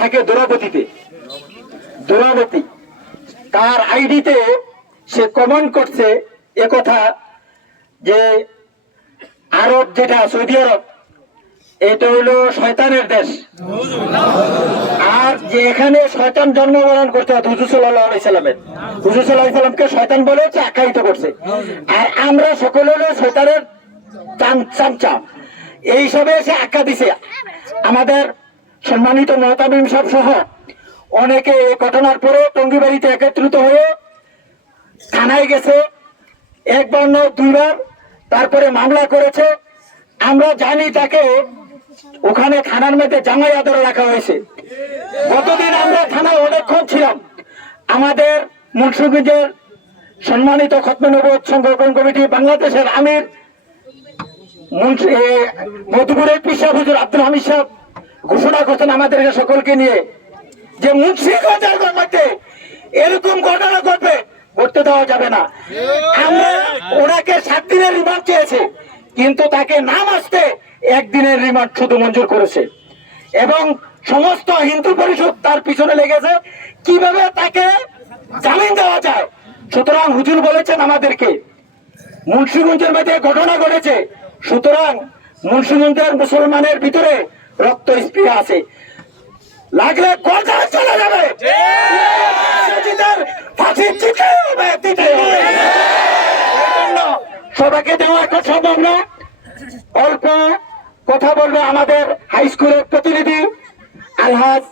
থাকে দোরাবতী তার আইডিতে সে কমেন্ট করছে একথা যে আরব যেটা সৌদি আরব এটা হলো শয়তানের দেশ, আর যে এখানে শয়তান জন্মগ্রহণ করতে হয় হুজুর সাল্লাল্লাহু আলাইহি সাল্লামের, হুজুর সাল্লাল্লাহু আলাইহি সাল্লামকে শয়তান বলে আখ্যায়িত করছে। আর আমরা সকলে হলো শয়তানের চামচা, এইসবে এসে আখ্যা দিছে। আমাদের সম্মানিত মহতামিম সাহেব সহ অনেকে এই ঘটনার পরে টঙ্গিবাড়িতে একত্রিত হয়ে থানায় গেছে, একবার নয় দুইবার, তারপরে মামলা করেছে। আমরা জানি তাকে ওখানে থানার মধ্যে জামাই আদরে রাখা হয়েছে। গতদিন আমরা থানায় অনেকক্ষণ ছিলাম। আমাদের মুন্সিগঞ্জের সম্মানিত খতমে নবুয়ত সংরক্ষণ কমিটি বাংলাদেশের আমির মধুপুরের পিসা হুজুর আব্দুল হামিদ সাহেব ঘোষণা করছেন আমাদের সকলকে নিয়ে যে মুন্সিগঞ্জের মধ্যে এরকম ঘটনা ঘটতে দেওয়া যাবে না। আমরা ওনাকে 7 দিনের রিমান্ড চেয়েছে, কিন্তু তাকে নাম আসতে 1 দিনের রিমান্ড শুধু মঞ্জুর করেছে এবং সমস্ত হিন্দু পরিষদ তার পিছনে লেগেছে কিভাবে তাকে জামিন দেওয়া যায়। সুতরাং হুজুর বলেছেন আমাদেরকে মুন্সিগঞ্জের মধ্যে ঘটনা ঘটেছে, সুতরাং মুন্সিগঞ্জের মুসলমানের ভিতরে রক্ত স্পৃহা আছে, লাগলে গর্দান চলে যাবে, ফাঁসি দিতে হবে। সবাইকে দেওয়া একটা সম্ভব না। অল্প কথা বলবে আমাদের হাই স্কুলের প্রতিনিধি আলহাজ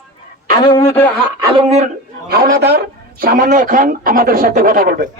আলমগীর হাওলাদার, সামান্য এখন আমাদের সাথে কথা বলবে।